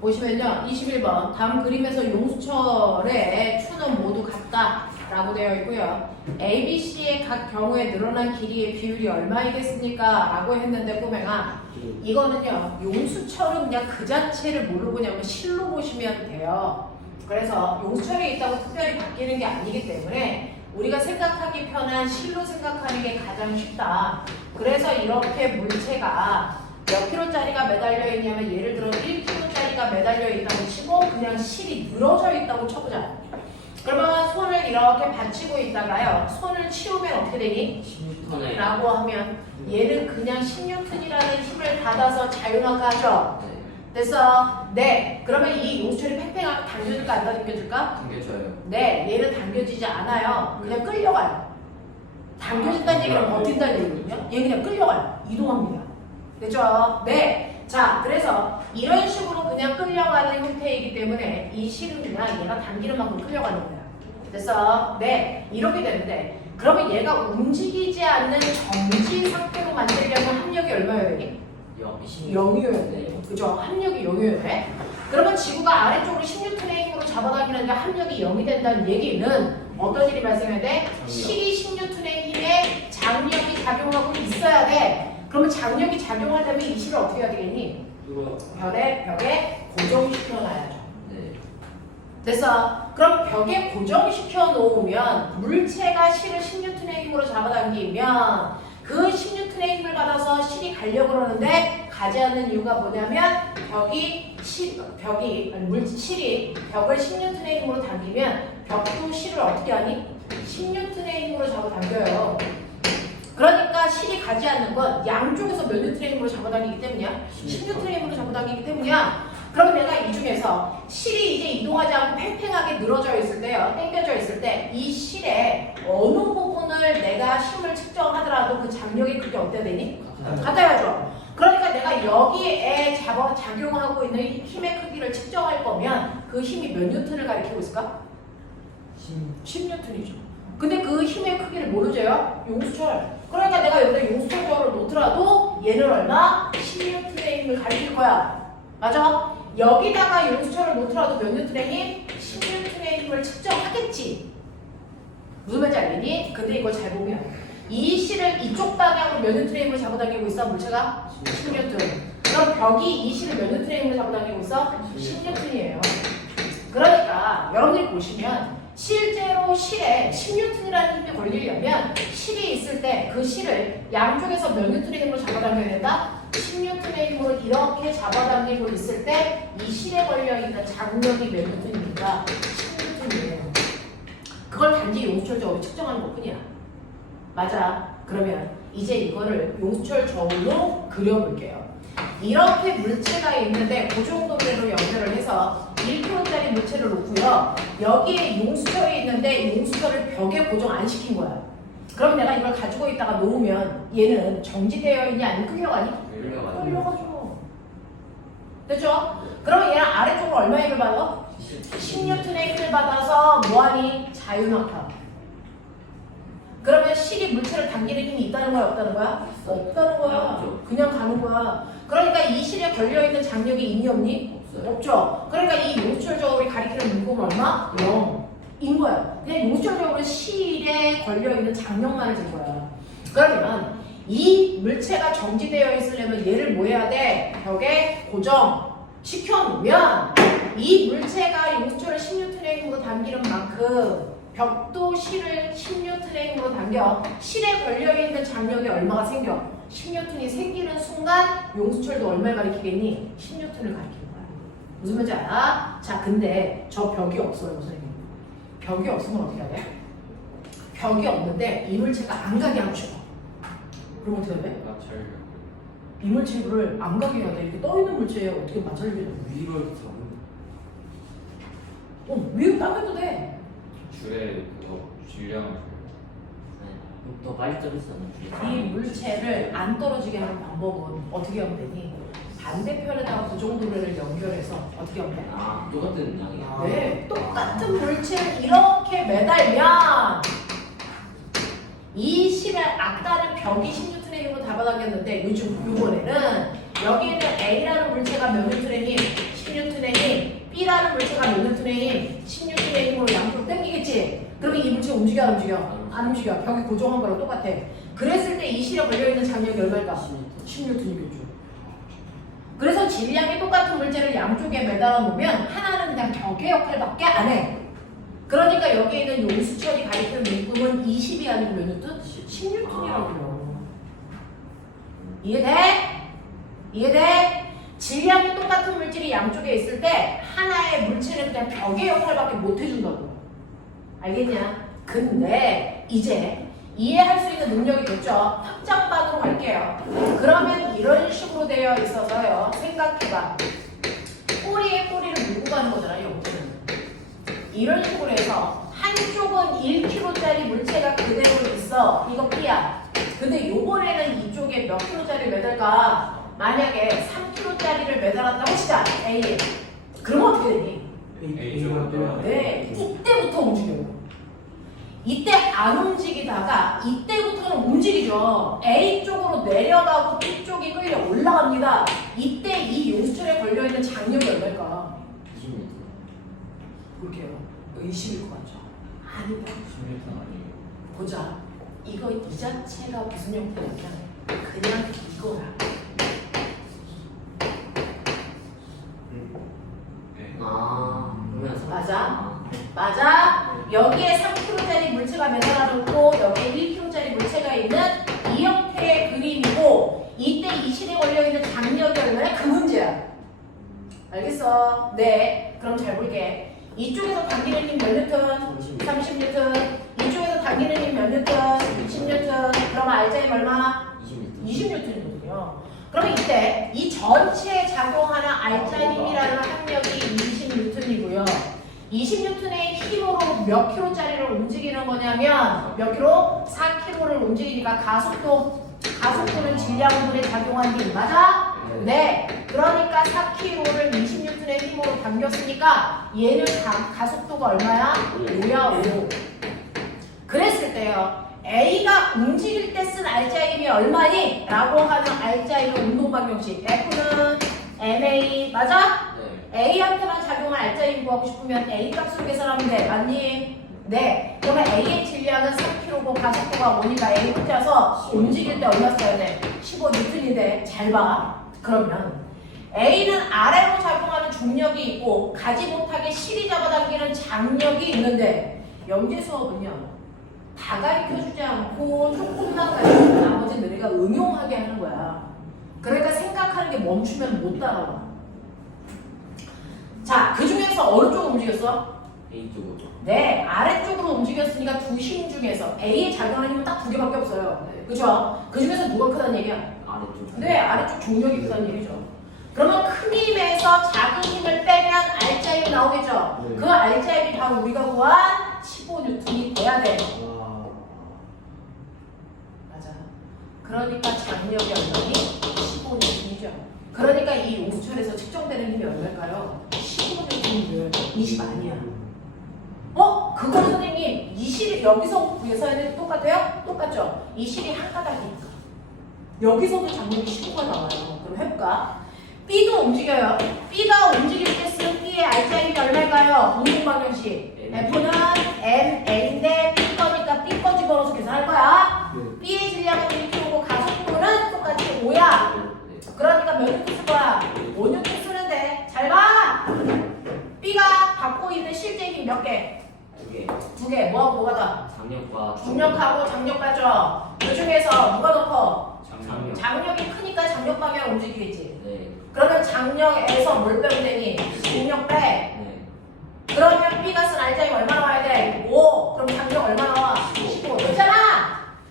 보시면요. 21번. 다음 그림에서 용수철의 추는 모두 같다 라고 되어 있고요. ABC의 각 경우에 늘어난 길이의 비율이 얼마이겠습니까? 라고 했는데 꼬맹아, 이거는요. 용수철은 그냥 그 자체를 뭘로 보냐면 실로 보시면 돼요. 그래서 용수철이 있다고 특별히 바뀌는 게 아니기 때문에 우리가 생각하기 편한 실로 생각하는 게 가장 쉽다. 그래서 이렇게 물체가 몇 킬로짜리가 매달려 있냐면 예를 들어 1킬로짜리가 매달려 있다고 치고 그냥 실이 늘어져 있다고 쳐보자. 그러면 손을 이렇게 받치고 있다가요. 손을 치우면 어떻게 되니? 16톤에 라고 하면 얘는 그냥 10N이라는 힘을 받아서 자유낙하죠. 됐어? 네. 그러면 이 용수철이 팽팽하게 당겨질까 안 당겨질까? 당겨져요. 네. 얘는 당겨지지 않아요. 그냥 끌려가요. 당겨진다는 얘기는 버틴다는 얘기거든요. 얘 그냥 끌려가요. 이동합니다. 됐죠? 네. 자, 그래서 이런 식으로 그냥 끌려가는 형태이기 때문에 이 실은 그냥 얘가 당기는 만큼 끌려가는 거야. 됐어? 네. 이렇게 되는데 그러면 얘가 움직이지 않는 정지 상태로 만들려면 합력이 얼마여야 되니? 0이어야 돼. 그죠? 합력이 0이어야 돼. 그러면 지구가 아래쪽으로 16톤의 힘으로 잡아당기는데 합력이 0이 된다는 얘기는 어떤 일이 발생해야 돼? 실이 16톤의 힘에 장력이 작용하고 있어야 돼. 그러면 장력이 작용하려면 이 실을 어떻게 해야 되겠니? 벽에 고정시켜놔야죠. 네. 됐어? 그럼 벽에 고정시켜 놓으면 물체가 실을 16톤의 힘으로 잡아당기면 그 16톤의 힘을 받아서 실이 가려고 그러는데 가지 않는 이유가 뭐냐면 실이 벽을 16톤의 힘으로 당기면 벽도 실을 어떻게 하니? 16톤의 힘으로 잡아당겨요. 그러니까 실이 가지 않는 건 양쪽에서 몇 뉴턴의 힘으로 잡아당기기 때문이야? 16톤의 힘으로 잡아당기기 때문이야. 그럼 내가 이 중에서 실이 이제 이동하지 않고 팽팽하게 늘어져 있을 때요, 당겨져 있을 때 이 실의 어느 부분을 내가 힘을 측정하더라도 그 장력의 크기 어때야 되니? 같아야죠. 그러니까 내가 여기에 작용하고 있는 힘의 크기를 측정할 거면 그 힘이 몇 뉴턴을 가리키고 있을까? 10뉴턴이죠. 근데 그 힘의 크기를 뭐로 재요? 용수철. 그러니까 내가 여기다 용수철적으로 놓더라도 얘는 얼마? 10뉴턴의 힘을 가리킬 거야. 맞아? 여기다가 용수철을 놓더라도 몇 뉴턴의 힘? 10뉴턴의 힘을 측정하겠지. 무슨 말인지 알겠니? 근데 이걸 잘 보면 이 실을 이쪽 방향으로 몇 뉴턴의 힘을 잡아당기고 있어? 물체가? 10뉴턴. 그럼 벽이 이 실을 몇 뉴턴의 힘을 잡아당기고 있어? 10뉴턴이에요. 그러니까 여러분들이 보시면 실제로 실에 10뉴턴이라는 힘이 걸리려면 실이 있을 때 그 실을 양쪽에서 몇 뉴턴의 힘으로 잡아당겨야 된다? 10뉴턴의 힘으로 이렇게 잡아당기고 있을 때 이 실에 걸려있는 장력이 몇 뉴턴입니까? 10뉴턴이에요. 그걸 단지 용수철적으로 측정하는 것뿐이야. 맞아. 그러면 이제 이거를 용수철적으로 그려볼게요. 이렇게 물체가 있는데 그 정도로 연결을 해서 1kg짜리 물체를 놓고요. 여기에 용수철이 있는데 용수철을 벽에 고정 안 시킨 거야. 그럼 내가 이걸 가지고 있다가 놓으면 얘는 정지되어 있냐 아니면 끌려가니? 끌려가죠. 됐죠? 그러면 얘는 아래쪽으로 얼마의 힘을 받아? 10뉴턴의 힘을 받아서 뭐하니? 자유낙하. 그러면 실이 물체를 당기는 힘이 있다는 거야 없다는 거야? 없다는 거야. 그냥 가는 거야. 그러니까 이 실에 걸려있는 장력이 있니 없니? 없죠. 그러니까 이 용수철적으로 가리키는 물고는 얼마? 0인 거야. 그냥 용수철적으로 실에 걸려있는 장력만을 질 거야. 그러면 이 물체가 정지되어 있으려면 얘를 뭐 해야 돼? 벽에 고정시켜놓으면 이 물체가 용수철을 10뉴턴의 힘으로 당기는 만큼 벽도 실을 10뉴턴의 힘으로 당겨. 실에 걸려있는 장력이 얼마가 생겨? 10뉴턴이 생기는 순간 용수철도 얼마를 가리키겠니? 10뉴턴을 가리키는 거야. 무슨 말인지 알아? 자, 근데 저 벽이 없어요, 선생님. 벽이 없으면 어떻게 해야 돼? 벽이 없는데 이 물체가 안 가게 하고 싶어. 그럼 어떻게 해야 돼? 이 물체를 안 가게 해야 돼. 이렇게 떠있는 물체에 어떻게 맞춰주려고? 위로 잡는 위로 당겨도 돼. 줄에 그거 질량을 더 빨리 떨어지잖아. 이 물체를 안 떨어지게 하는 방법은 어떻게 하면 되니? 반대편에다가 고정도래를 연결해서 어떻게 하면 돼? 똑같은 양이야. 네, 똑같은 물체를 이렇게 매달면 이 실에 아까는 벽이 10뉴턴의 힘으로 잡아당겼는데 요번에는 여기에는 A라는 물체가 몇 뉴턴의 힘? 10뉴턴의 물체가 몇 뉴턴의 힘? 10뉴턴의 힘으로 양쪽으로 당기겠지? 그러면 이 물체가 움직여 안 움직여? 안 움직여. 벽이 고정한 거랑 똑같아. 그랬을 때 이 실에 걸려있는 장력이 얼마일까? 10뉴턴이겠죠. 그래서 질량이 똑같은 물체를 양쪽에 매달아 놓으면 하나는 그냥 벽의 역할밖에 안 해. 그러니까 여기에 있는 용수철이 가리키는 물품은 20이 아니고 몇 뉴턴? 10뉴턴이라고 해요. 이해돼? 이해돼? 질량이 똑같은 물질이 양쪽에 있을 때 하나의 물체는 그냥 벽의 역할밖에 못 해준다고. 알겠냐? 근데 이제 이해할 수 있는 능력이 됐죠? 확장반으로 갈게요. 그러면 이런 식으로 되어 있어서요. 생각해봐. 꼬리에 꼬리를 물고 가는 거잖아, 용수는. 이런 식으로 해서 한쪽은 1kg짜리 물체가 그대로 있어. 이거 P야. 근데 요번에는 이쪽에 몇 킬로짜리 매달까? 만약에 3kg짜리를 매달았다고 치자. A에. 그러면 어떻게 되니? A 쪽으로 네, 이때부터 움직여요. 이때 안 움직이다가 이때부터는 움직이죠. A 쪽으로 내려가고 B 쪽이 끌려 올라갑니다. 이때 이 용수철에 걸려있는 장력이 얼마일까? 20m. 볼게요. 의심일 것 같죠? 아니다. 10m 아니에요. 보자. 이거 이 자체가 무슨 형태냐면 그냥 이거야. 네. 아, 그러면 맞아? 맞아? 여기에 3kg짜리 물체가 매달아놓고 여기에 1kg짜리 물체가 있는 이 형태의 그림이고 이때 이 실에 걸려있는 장력이 얼마나 그 문제야. 알겠어? 네. 그럼 잘 볼게. 이쪽에서 당기는 힘 몇 뉴턴? 30뉴턴. 이쪽에서 당기는 힘 몇 뉴턴? 10뉴턴. 그럼 알자임 얼마? 20m. 20뉴턴이거든요. 그러면 이때 이 전체에 작용하는 알자 힘이라는 합력이 20뉴턴이고요. 20뉴턴의 힘으로 몇 킬로짜리를 움직이는 거냐면 몇 킬로? 4킬로를 움직이니까 가속도는 질량분에 작용한 힘 맞아? 네. 그러니까 4킬로를 20뉴턴의 힘으로 당겼으니까 얘는 가속도가 얼마야? 5야 5. 그랬을 때요. A가 움직일 때 쓴 알자 힘이 얼마니? 라고 하는 알자 힘의 운동 방정식 F는 MA 맞아? 네. A한테만 작용한 알자 힘 구하고 싶으면 A 값으로 계산하면 돼. 맞니? 네. 그러면 A의 질량은 3kg고 가속도가 5니까 A 혼자서 움직일 때 얼마 써야 돼? 15뉴턴인데 잘 봐. 그러면 A는 아래로 작용하는 중력이 있고 가지 못하게 실이 잡아당기는 장력이 있는데 영재 수업은요. 다 가르쳐주지 않고 조금만 가르치고 나머지 너희가 응용하게 하는 거야. 그러니까 생각하는 게 멈추면 못 따라와. 자, 그 중에서 어느 쪽으로 움직였어? A 쪽으로. 네, 아래쪽으로 움직였으니까 두 힘 중에서 A에 작용하는 힘은 딱 두 개밖에 없어요. 네. 그죠? 그 중에서 누가 크다는 얘기야? 아래쪽. 네, 아래쪽 중력이 크다는 얘기죠. 그러면 큰 힘에서 작은 힘을 빼면 알자 힘이 나오겠죠? 네. 그 알자 힘이 바로 우리가 구한 15뉴턴이 돼야 돼. 와. 맞아. 그러니까 장력이 얼마니? 15뉴턴이죠. 그러니까 이 용수철에서 측정되는 힘이 얼마일까요? 15뉴턴이면 20 아니야. 그거 선생님 이 실이 여기서 구해서 해야 돼 똑같아요? 똑같죠? 이 실이 한 가닥이니까 여기서도 장력이 15가 나와요. 그럼 해볼까? B도 움직여요. B가 움직일 때 쓴 B의 알자 힘이 얼마일까요? 운동 방정식 F는 MA인데 B 거니까 B 거 집어넣어서 계산할 거야. B의 질량은 1kg고 가속도는 똑같이 5야. 네. 그러니까 몇 뉴턴 쓸 거야? 5뉴턴 쓰면 돼. 잘 봐. B가 받고 있는 실제 힘 몇 개? 2개. 2개. 뭐하고 뭐가 다? 장력과 중력하고 장력 가죠. 그 중에서 누가 더 커? 장력. 장력이 크니까 장력 방향 움직이겠지. 네. 그러면 장력에서 뭘 빼면 되니? 중력 빼. 네. 그러면 B가 쓴 알자 힘 얼마 나와야 돼? 5. 그럼 장력 얼마 나와? 15. 됐잖아.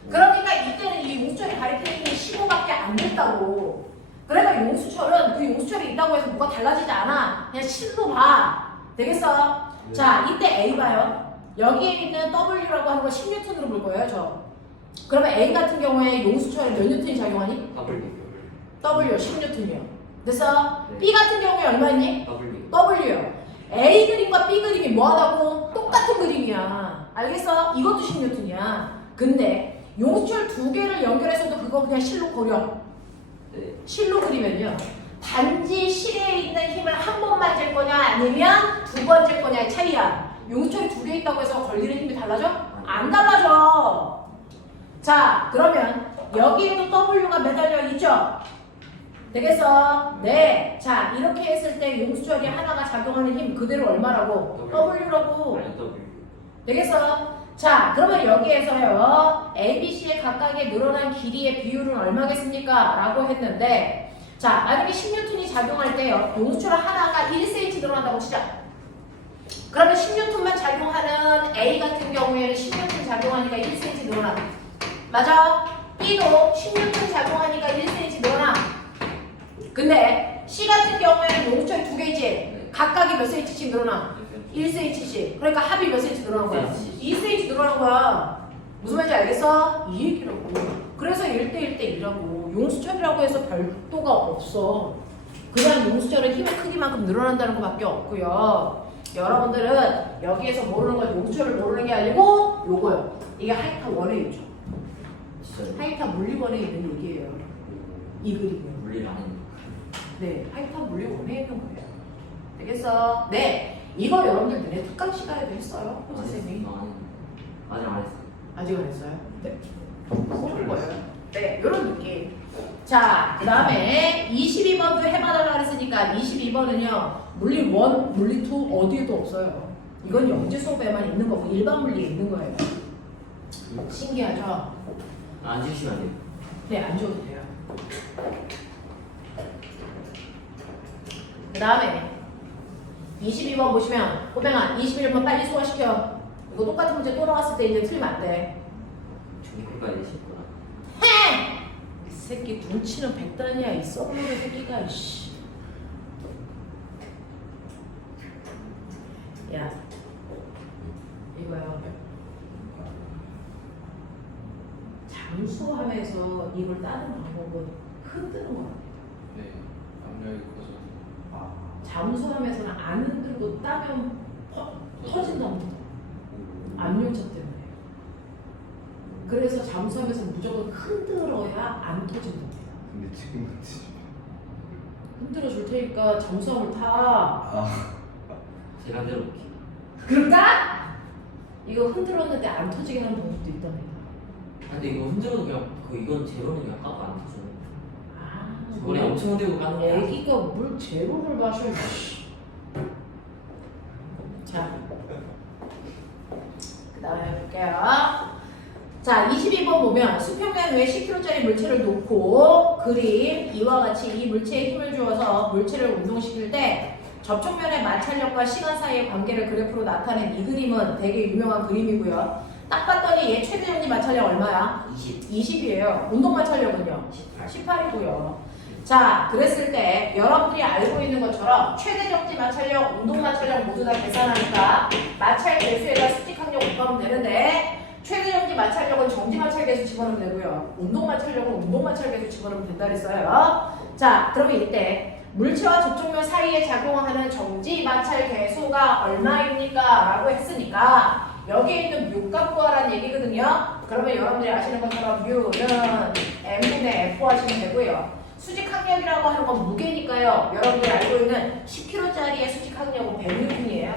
그러니까 이때는 이 용수철이 가리키는 힘이 15밖에 안 됐다고. 그러니까 용수철은 그 용수철이 있다고 해서 뭐가 달라지지 않아. 그냥 실로 봐. 되겠어? 네. 자, 이때 A 봐요. 여기에 있는 W라고 하는 거 10뉴턴으로 볼 거예요, 저. 그러면 A 같은 경우에 용수철에 몇 뉴턴이 작용하니? W 10뉴턴이요. 됐어? 네. B 같은 경우에 얼마니? W요. A 그림과 B 그림이 뭐하다고? 똑같은 그림이야. 알겠어? 이것도 10뉴턴이야. 근데 용수철 두 개를 연결해서도 그거 그냥 실로 그려. 네. 실로 그리면요. 단지 실에 있는 힘을 한 번만 잴 거냐 아니면 두 두 번째 거냐의 차이야. 용수철이 두 개 있다고 해서 걸리는 힘이 달라져? 안 달라져. 자, 그러면 여기에도 W가 매달려 있죠? 되겠어? 네. 자, 이렇게 했을 때 용수철이 하나가 작용하는 힘 그대로 얼마라고? W라고. 되겠어? 자, 그러면 여기에서요, ABC의 각각의 늘어난 길이의 비율은 얼마겠습니까? 라고 했는데, 자, 만약에 10N이 작용할 때요, 용수철 하나가 1cm 늘어난다고 치자. 그러면 10N만 작용하는 A 같은 경우에는 10N 작용하니까 1cm 늘어나. 맞아? B도 10N 작용하니까 1cm 늘어나. 근데 C 같은 경우에는 용수철 두 개지. 각각이 몇 cm씩 늘어나? 1cm씩. 그러니까 합이 몇 cm 늘어난 거야? 2cm 늘어난 거야. 무슨 말인지 알겠어? 이 얘기라고. 그래서 1대1대1이라고. 용수철이라고 해서 별도가 없어. 그냥 용수철은 힘의 크기만큼 늘어난다는 것밖에 없고요. 여러분들은 여기에서 모르는 건 용수철을 모르는 게 아니고 요거요. 이게 하이파 1에 있죠. 하이파 물리 1에 있는 얘기예요. 이 그림이요. 물리를 안 했는데. 네, 하이파 물리 1에 있는 거예요. 되겠어? 네. 이거 여러분들 눈에 특강 시간에도 했어요. 선생님이. 아직 안 했어. 아직 안 했어요? 네. 그런 거예요. 네, 이런 느낌. 자, 그 다음에 22번도 해봐달라 그랬으니까 22번은요. 물리 1, 물리 2 어디에도 없어요. 이건 영재 수업에만 있는 거고 일반 물리에 있는 거예요. 신기하죠? 안 주시면 안 돼요. 네, 안 줘도 돼요. 그 다음에 22번 보시면 호뱅아 21번 빨리 소화시켜. 이거 똑같은 문제 또 나왔을 때 이제 틀리면 안 돼. 중국까지 싣구나. 해! 이 새끼 눈치는 백단이야. 이 썩는 새끼가. 이씨. 야 이거요. 잠수함에서 이걸 따는 방법은 흔드는 겁니다. 네. 압력이 커져서. 잠수함에서는 안 흔들고 따면 터진답니다. 압력차 때문에. 그래서 잠수함에서 무조건 흔들어야 안 터진답니다. 근데 지금은 흔들어 줄 테니까 잠수함을 타. 제가 대로 볼게요. 그럴까? 이거 흔들었는데 안 터지게 하는 방법도 있답니다. 근데 이거 흔들어도 그냥 이건 제로는 그냥 까도 안 터져. 아, 저번에 엄청 흔들고 까는 거야. 애기가 물 제로를 마셔. 씨. 자, 그 다음에 볼게요. 자, 22번 보면 수평면 위에 10kg짜리 물체를 놓고 그림 이와 같이 이 물체에 힘을 주어서 물체를 운동시킬 때 접촉면의 마찰력과 시간 사이의 관계를 그래프로 나타낸 이 그림은 되게 유명한 그림이고요. 딱 봤더니 얘 최대 정지 마찰력 얼마야? 20이에요. 운동 마찰력은요? 18이고요. 자, 그랬을 때 여러분들이 알고 있는 것처럼 최대 정지 마찰력, 운동 마찰력 모두 다 계산하니까 마찰 계수에다 수직항력 곱하면 되는데 최대 정지 마찰력은 정지 마찰 계수 집어넣으면 되고요. 운동 마찰력은 운동 마찰 계수 집어넣으면 된다 그랬어요. 자, 그러면 이때 물체와 접촉면 사이에 작용하는 정지 마찰 계수가 얼마입니까? 라고 했으니까 여기에 있는 뮤값 구하라는 얘기거든요. 그러면 여러분들이 아시는 것처럼 뮤는 m분의 f 하시면 되고요. 수직항력이라고 하는 건 무게니까요. 여러분들이 알고 있는 10kg짜리의 수직항력은 100N이에요.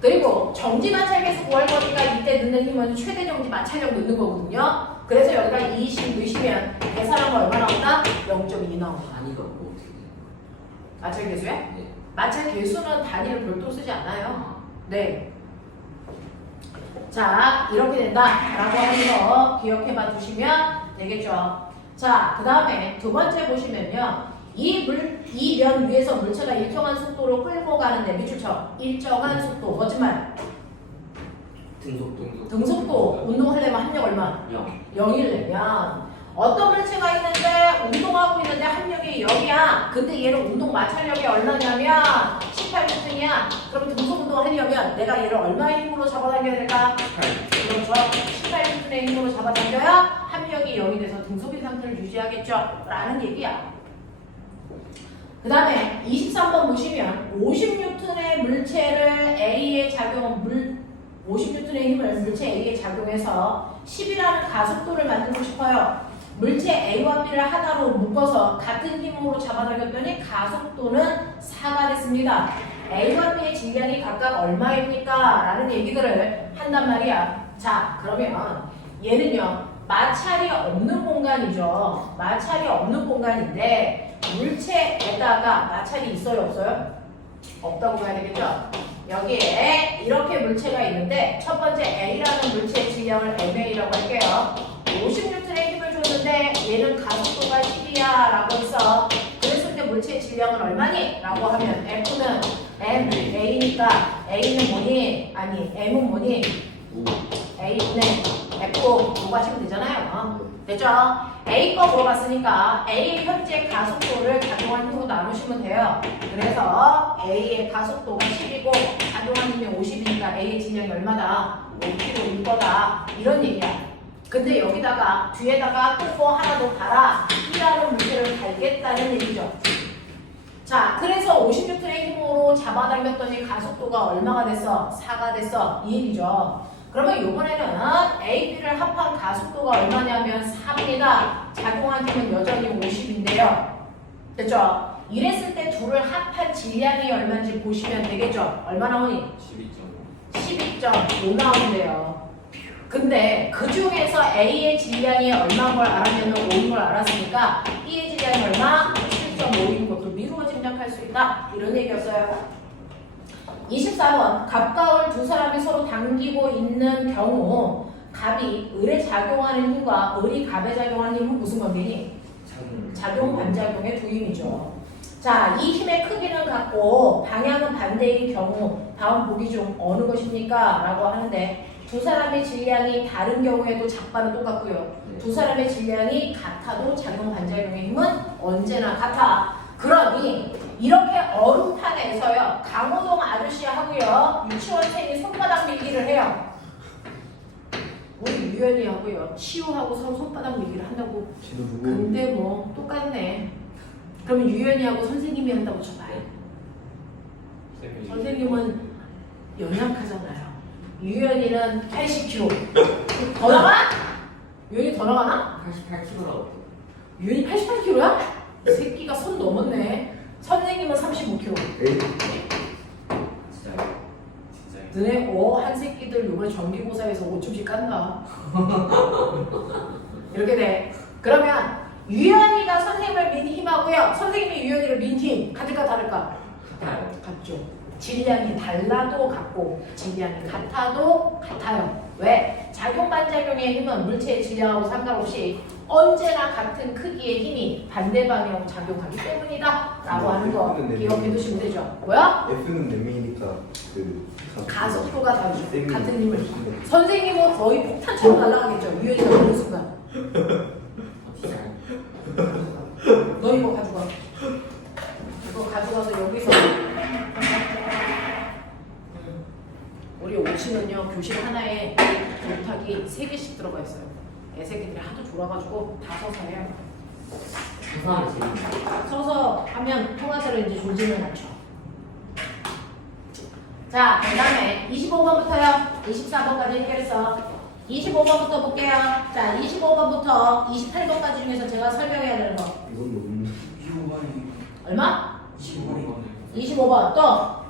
그리고 정지 마찰 계수 구할 거니까 이때 넣는 힘은 최대 정지 마찰력 넣는 거거든요. 그래서 여기다 20 넣으시면 계산하면 얼마 나온다? 0.2 나온다. 단위가 뭐 어떻게 돼요? 마찰 계수야? 네. 마찰 계수는 단위를 별도로 쓰지 않아요. 네. 자, 이렇게 된다라고 하는 거 기억해봐 두시면 되겠죠. 자, 그 다음에 두 번째 보시면요. 이 면 위에서 물체가 일정한 속도로 끌고 가는데 밑줄쳐. 일정한 속도. 거짓말. 등속도. 등속도. 운동하려면 합력 얼마? 0. 0이려면 어떤 물체가 있는데 운동하고 있는데 합력이 0이야. 근데 얘는 운동 마찰력이 얼마냐면 18N이야. 그럼 등속 운동하려면 내가 얘를 얼마의 힘으로 잡아당겨야 될까? 그렇죠. 18N의 힘으로 잡아당겨야 합력이 0이 돼서 등속인 상태를 유지하겠죠. 라는 얘기야. 그 다음에 23번 보시면 50N의 물체를 A에 작용, 50N의 힘을 물체 A에 작용해서 10이라는 가속도를 만들고 싶어요. 물체 A와 B를 하나로 묶어서 같은 힘으로 잡아당겼더니 가속도는 4가 됐습니다. A와 B의 질량이 각각 얼마입니까? 라는 얘기들을 한단 말이야. 자, 그러면 얘는요, 마찰이 없는 공간이죠. 마찰이 없는 공간인데 물체에다가 마찰이 있어요, 없어요? 없다고 봐야 되겠죠? 여기에 이렇게 물체가 있는데 첫 번째 A라는 물체의 질량을 MA라고 할게요. 50N의 힘을 줬는데 얘는 가속도가 10이야 라고 했어. 그랬을 때 물체의 질량은 얼마니? 라고 하면 F는 MA니까 A는 뭐니? 아니 M은 뭐니? A분의 F 이거 하시면 되잖아요. 됐죠? A 거 물어봤으니까 A의 현재 가속도를 작용한 힘으로 나누시면 돼요. 그래서 A의 가속도가 10이고 작용한 힘이 50이니까 A의 질량이 얼마다? 5kg일 거다. 이런 얘기야. 근데 여기다가 뒤에다가 또 뭐 하나 더 달아. B라는 물체를 달겠다는 얘기죠. 자, 그래서 50N의 힘으로 잡아당겼더니 가속도가 얼마가 됐어? 4가 됐어. 이 얘기죠. 그러면 이번에는 A, B를 합한 가속도가 얼마냐면 3입니다. 작용한 힘은 여전히 50인데요. 됐죠? 이랬을 때 둘을 합한 질량이 얼마인지 보시면 되겠죠? 얼마 나오니? 12.5. 12.5 나오는데요. 근데 그 중에서 A의 질량이 얼마인 걸 알았냐면 5인 걸 알았으니까 B의 질량이 얼마? 7.5인 것도 미루어 짐작할 수 있다. 이런 얘기였어요. 24번 가까운 두 사람이 서로 당기고 있는 경우 갑이 을에 작용하는 힘과 을이 갑에 작용하는 힘은 무슨 관계니? 작용 반작용의 두 힘이죠. 자, 이 힘의 크기는 같고 방향은 반대인 경우 다음 보기 중 어느 것입니까? 라고 하는데 두 사람의 질량이 다른 경우에도 작바는 똑같고요. 두 사람의 질량이 같아도 작용 반작용의 힘은 언제나 같아. 그러니 이렇게 얼음판에서요 강호동 아저씨 하고요 유치원생이 손바닥 밀기를 해요. 우리 유연이 하고요 치우하고 서로 손바닥 밀기를 한다고. 근데 뭐 똑같네. 그러면 유연이하고 선생님이 한다고 쳐봐요. 선생님은 연약하잖아요. 유연이는 80kg. 더 나가? 유연이 더 나가나? 88kg라고. 유연이 88kg야? 새끼가 선 넘었네. 선생님은 35kg. 진짜요? 너네 한 새끼들 요번에 정기고사에서 5점씩 깐다. 이렇게 돼. 그러면 유연이가 선생님을 민 힘하고요. 선생님이 유연이를 민 힘. 같을까 다를까? 같아요. 같죠. 질량이 달라도 같고 질량이 같아도 같아요. 왜? 작용 반작용의 힘은 물체의 질량하고 상관없이 언제나 같은 크기의 힘이 반대 방향으로 작용하기 때문이다 라고 하는 거 기억해 두시면 되죠. 뭐야? F는 내미니까 그 가속도가 다르죠. 쌤이 같은 힘을. 하시는 선생님은 거의 폭탄처럼 날아가겠죠. 유연이가 그런 순간. 너 이거 가져가. 이거 가져가서 여기서 우리 5층은요 교실 하나에 교탁이 3개씩 들어가 있어요. 애새끼들이 하도 졸아가지고 다 서서 해요. 조사하면 재밌다. 서서 하면 통화제로 이제 졸지는 않죠. 자, 그 다음에 25번부터요. 24번까지 해결했어. 25번부터 볼게요. 자, 25번부터 28번까지 중에서 제가 설명해야 되는 거. 이건 너무 25번이 얼마? 25번이 25번 또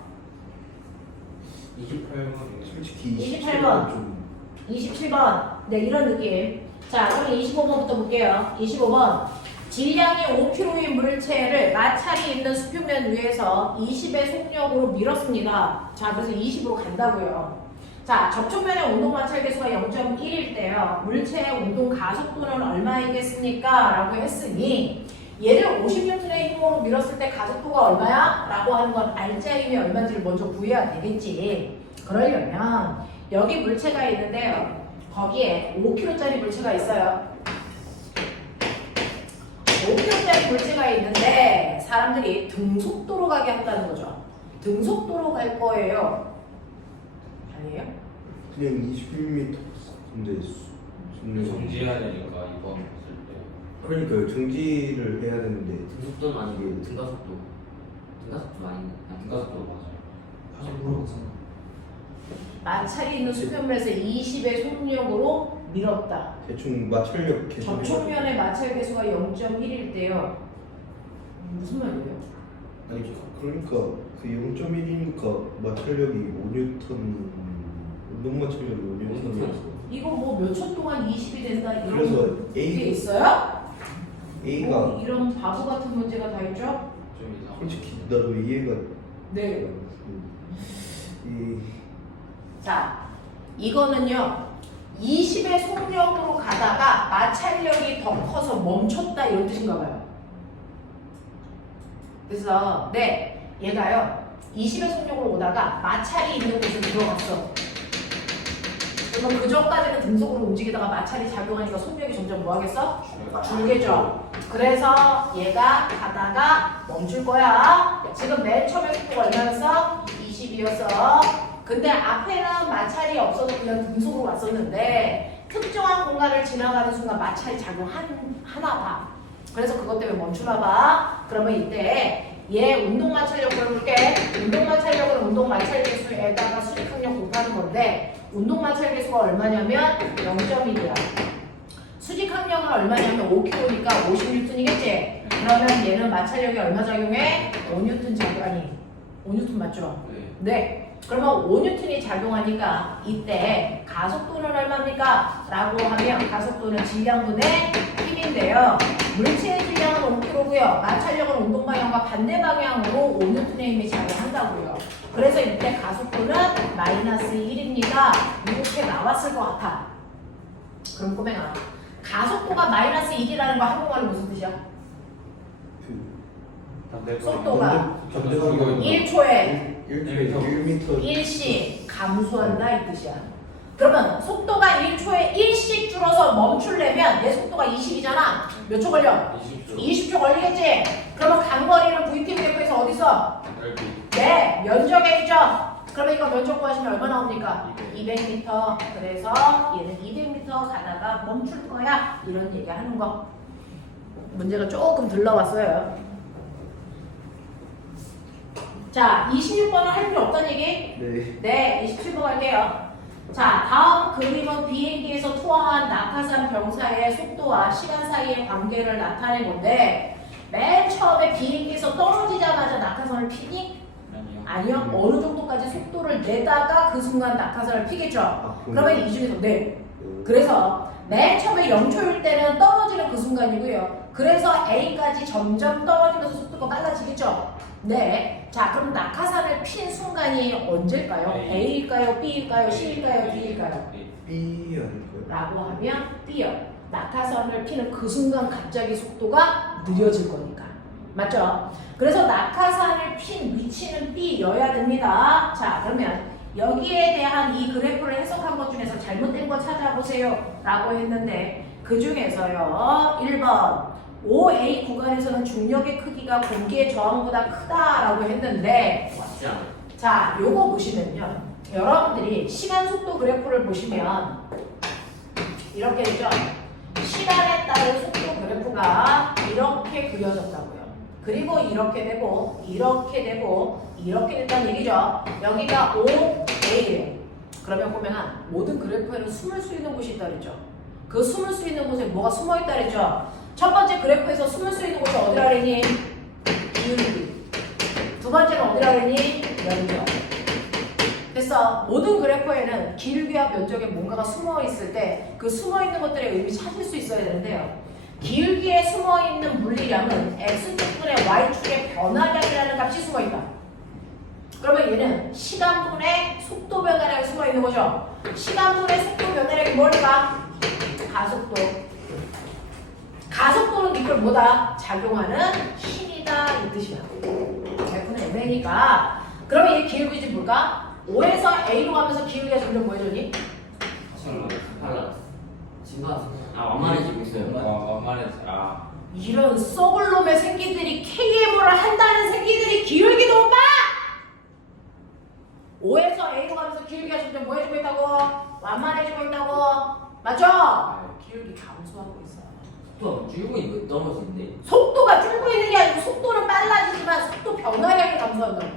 28번이 솔직히 28번. 좀 27번. 네, 이런 느낌. 자, 그럼 25번부터 볼게요. 25번. 질량이 5kg인 물체를 마찰이 있는 수평면 위에서 20의 속력으로 밀었습니다. 자, 그래서 20으로 간다고요. 자, 접촉면의 운동 마찰 계수가 0.1일 때요. 물체의 운동 가속도는 얼마이겠습니까? 라고 했으니 얘를 50N의 힘으로 밀었을 때 가속도가 얼마야? 라고 하는 건 알짜 힘이 얼마인지를 먼저 구해야 되겠지. 그러려면 여기 물체가 있는데요. 거기에 5kg짜리 물체가 있어요. 5kg짜리 물체가 있는데 사람들이 등속도로 가게 한다는 거죠. 등속도로 갈 거예요. 아니에요? 그냥 20mm 근데 정지해야 되니까 이번 했을 때 그러니까요 정지를 해야 되는데 등속도는 아니고 등가속도. 등가속도 아닌데. 등가속도 맞아요. 사실 물어봤잖아. 마찰이 있는 수평면에서 20의 속력으로 밀었다. 대충 마찰력 계산 접촉면의 마찰 계수가 0.1일 때요. 무슨 말이에요? 아니 그러니까 그 0.1이니까 마찰력이 5N 운동 마찰력이 5N이었어. 이거 뭐 몇 초 동안 20이 된다 이런 그래서 게 A 있어요? A가 뭐 이런 바보 같은 문제가 다 있죠? 좀 이상. 솔직히 나도 이해가 네. 이 자, 이거는요. 20의 속력으로 가다가 마찰력이 더 커서 멈췄다 이런 뜻인가 봐요. 그래서 네, 얘가요. 20의 속력으로 오다가 마찰이 있는 곳에 들어갔어. 그러면 그 전까지는 등속으로 움직이다가 마찰이 작용하니까 속력이 점점 뭐 하겠어? 줄겠죠. 그래서 얘가 가다가 멈출 거야. 지금 맨 처음에 속도가 얼마였어? 20이었어. 근데 앞에는 마찰이 없어서 그냥 등속으로 왔었는데 특정한 공간을 지나가는 순간 마찰이 작용하나 봐. 그래서 그것 때문에 멈추나 봐. 그러면 이때 얘 운동 마찰력을 볼게. 운동 마찰력은 운동 마찰 계수에다가 수직항력 곱하는 건데 운동 마찰 계수가 얼마냐면 0.1이야. 수직항력은 얼마냐면 5kg니까 50N이겠지? 그러면 얘는 마찰력이 얼마 작용해? 5N 작용, 아니 5N 맞죠? 네. 네. 그러면 5N이 작용하니까 이때 가속도는 얼마입니까? 라고 하면 가속도는 질량분의 힘인데요. 물체의 질량은 5kg고요. 마찰력은 운동 방향과 반대 방향으로 5N의 힘이 작용한다고요. 그래서 이때 가속도는 마이너스 1입니다. 이렇게 나왔을 것 같아. 그럼 꼬맹아, 가속도가 마이너스 1이라는 거 한국말로 무슨 뜻이야? 속도가 전대방향 1초에 1m 일씩 감소한다 이 뜻이야. 그러면 속도가 1초에 1씩 줄어서 멈추려면 내 속도가 20이잖아. 몇 초 걸려? 20초. 20초 걸리겠지? 그러면 간거리를 VT 그래프에서 어디서? 네, 면적에 있죠? 그러면 이거 면적 구하시면 얼마 나옵니까? 200m. 그래서 얘는 200m 가다가 멈출 거야. 이런 얘기 하는 거. 문제가 조금 들러왔어요. 자, 26번은 할 필요 없다는 얘기? 네. 네, 27번 갈게요. 자, 다음 그림은 비행기에서 투하한 낙하산 병사의 속도와 시간 사이의 관계를 나타낸 건데 맨 처음에 비행기에서 떨어지자마자 낙하산을 피니? 아니요. 어느 정도까지 속도를 내다가 그 순간 낙하산을 피겠죠. 그러면 이 중에서 네. 그래서 맨 처음에 0초일 때는 떨어지는 그 순간이고요. 그래서 A까지 점점 떨어지면서 속도가 빨라지겠죠. 네. 자, 그럼 낙하산을 핀 순간이 언제일까요? A일까요? B일까요? C일까요? D일까요? B 아닐까요? 라고 하면 B요. 낙하산을 피는 그 순간 갑자기 속도가 느려질 거니까. 맞죠? 그래서 낙하산을 핀 위치는 B여야 됩니다. 자, 그러면 여기에 대한 이 그래프를 해석한 것 중에서 잘못된 거 찾아보세요. 라고 했는데 그 중에서요. 1번. OA 구간에서는 중력의 크기가 공기의 저항보다 크다라고 했는데 맞지 않아요? 자, 요거 보시면요. 여러분들이 시간 속도 그래프를 보시면 이렇게 되죠. 시간에 따른 속도 그래프가 이렇게 그려졌다고요. 그리고 이렇게 되고 이렇게 되고 이렇게 된다는 얘기죠. 여기가 OA예요. 그러면 보면 모든 그래프에는 숨을 수 있는 곳이 있다 그랬죠. 그 숨을 수 있는 곳에 뭐가 숨어 있다 그랬죠. 첫 번째 그래프에서 숨을 수 있는 곳이 어디라 그랬니? 기울기. 두 번째는 어디라 그랬니? 면적. 그래서 모든 그래프에는 기울기와 면적에 뭔가가 숨어 있을 때 그 숨어 있는 것들의 의미 찾을 수 있어야 되는데요. 기울기에 숨어 있는 물리량은 x축분의 y축의 변화량이라는 값이 숨어 있다. 그러면 얘는 시간분의 속도 변화량이 숨어 있는 거죠. 시간분의 속도 변화량이 뭘까? 가속도. 가속도는 이걸 뭐다? 작용하는 힘이다 이 뜻이야. F는 mA니까. 그러면 이 기울기지 뭘까? O에서 A로 가면서 기울기가 점점 뭐 해줬니? 팔라. 진짜 완만해지고 있어요. 완만해서 이런 썩을 놈의 새끼들이 KMO를 한다는 새끼들이 기울기도 못 봐! O에서 A로 가면서 기울기가 점점 뭐 해주고 있다고? 완만해지고 있다고. 맞죠? 기울기 감소하고 있어. 속도가 줄고 있는 거 떨어지는데. 속도가 줄고 있는 게 아니고 속도는 빨라지지만 속도 변화량이 감소한다고.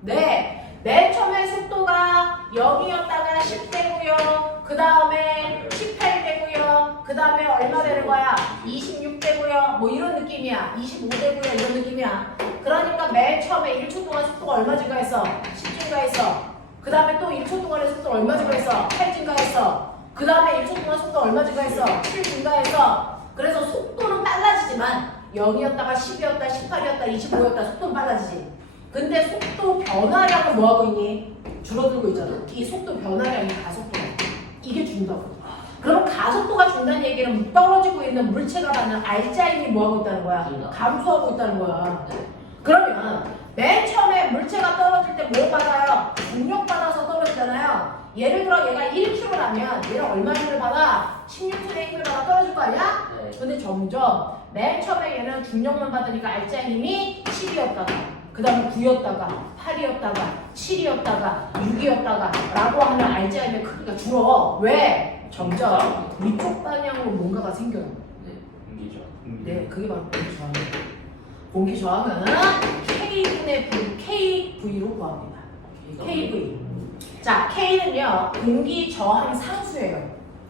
네. 맨 처음에 속도가 0이었다가 10 되고요. 그 다음에 18 되고요. 그 다음에 얼마 되는 거야? 26 되고요. 뭐 이런 느낌이야. 25 되고요. 이런 느낌이야. 그러니까 맨 처음에 1초 동안 속도가 얼마 증가했어? 10 증가했어. 그 다음에 또 1초 동안의 속도 얼마 증가했어? 8 증가했어. 그 다음에 1초 동안 속도 얼마 증가했어? 7 증가했어. 그래서 속도는 빨라지지만 0이었다가 10이었다, 18이었다, 25였다 속도는 빨라지지. 근데 속도 변화량은 뭐하고 있니? 줄어들고 있잖아. 이 속도 변화량이 가속도야. 이게 준다고. 그럼 가속도가 준다는 얘기는 떨어지고 있는 물체가 받는 알짜임이 뭐하고 있다는 거야? 준다. 감소하고 있다는 거야. 그러면 맨 처음에 물체가 떨어질 때 뭘 받아요? 중력 받아서 떨어지잖아요. 예를 들어 얘가 1kg라면 얘는 얼마를 받아? 16분의 1을 받아 떨어질 거 아니야? 네. 근데 점점 맨 처음에 얘는 중력만 받으니까 알짜 힘이 7이었다가 그 다음에 9였다가 8이었다가 7이었다가 6이었다가 라고 하는 알짜 힘의 크기가 줄어. 왜? 점점 위쪽 방향으로 뭔가가 생겨요. 공기죠. 네, 그게 바로 공기 저항이에요. 공기 저항은 K분의 V, KV로 구합니다. KV. 자, K는요, 공기 저항 상수예요.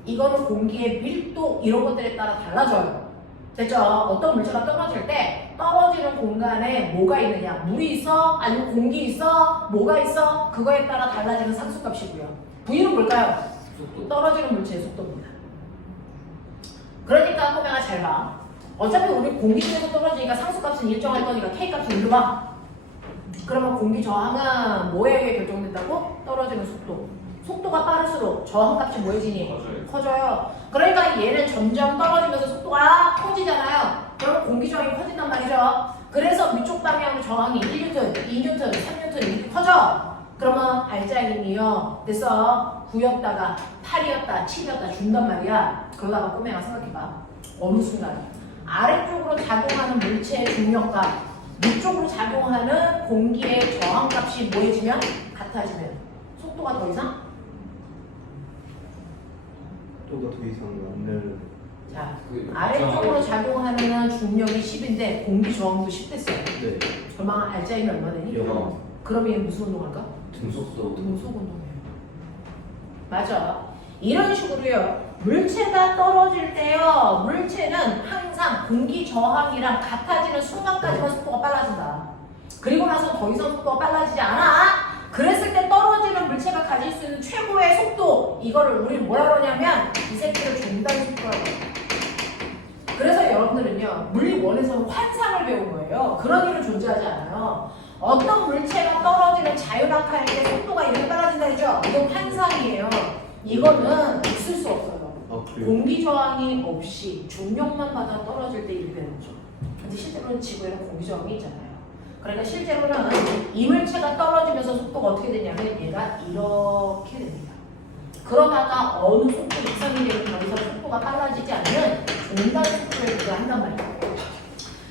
이거는 공기의 밀도 이런 것들에 따라 달라져요. 됐죠? 어떤 물체가 떨어질 때 떨어지는 공간에 뭐가 있느냐? 물이 있어? 아니면 공기 있어? 뭐가 있어? 그거에 따라 달라지는 상수값이고요. V는 뭘까요? 속도. 떨어지는 물체의 속도입니다. 그러니까 꼬맹아 잘 봐. 어차피 우리 공기 중에서 떨어지니까 상수값은 일정할 거니까 K값은 이리 봐. 그러면 공기 저항은 뭐에 의해 결정된다고? 떨어지는 속도. 속도가 빠를수록 저항값이 뭐해지니? 커져요. 그러니까 얘는 점점 떨어지면서 속도가 커지잖아요. 그러면 공기 저항이 커진단 말이죠. 그래서 위쪽 방향으로 저항이 1N, 2N, 3N 이렇게 커져. 그러면 알짜힘이요. 됐어. 9였다가 8이었다, 7이었다 준단 말이야. 그러다가 꼬맹아 생각해봐. 어느 순간 아래쪽으로 작용하는 물체의 중력과 위쪽으로 작용하는 공기의 저항값이 뭐해지면? 같아지면 속도가 더 이상? 또가 더 이상 안 내는. 자, 그 아래쪽으로 작용하는 중력이 10인데 공기 저항도 10 됐어요. 네. 그러면 알짜힘이 얼마 되니? 영하. 그럼 얘는 무슨 운동할까? 등속도. 등속 운동이에요. 맞아. 이런 식으로요. 물체가 떨어질 때요. 물체는 항상 공기 저항이랑 같아지는 순간까지만 속도가 빨라진다. 그리고 나서 더 이상 속도가 빨라지지 않아. 그랬을 때 떨어지는 물체가 가질 수 있는 최고의 속도, 이거를 우리는 뭐라 그러냐면 이 새끼를 중단 속도라고 해요. 그래서 여러분들은요, 물리원에서는 환상을 배운 거예요. 그런 일은 존재하지 않아요. 어떤 물체가 떨어지는 자유낙하일 때 속도가 이렇게 빨라진다 했죠? 이건 환상이에요. 이거는 있을 수 없어요. 아 그래요? 공기 저항이 없이 중력만 받아 떨어질 때 이렇게 되는 거죠. 근데 실제로는 지구에는 공기 저항이 있잖아요. 그러니까 실제로는 이 물체가 떨어지면서 속도가 어떻게 되냐면 얘가 이렇게 됩니다. 그러다가 어느 속도 이상이 되면 여기서 속도가 빨라지지 않는 종단 속도에 도달한단 말이에요.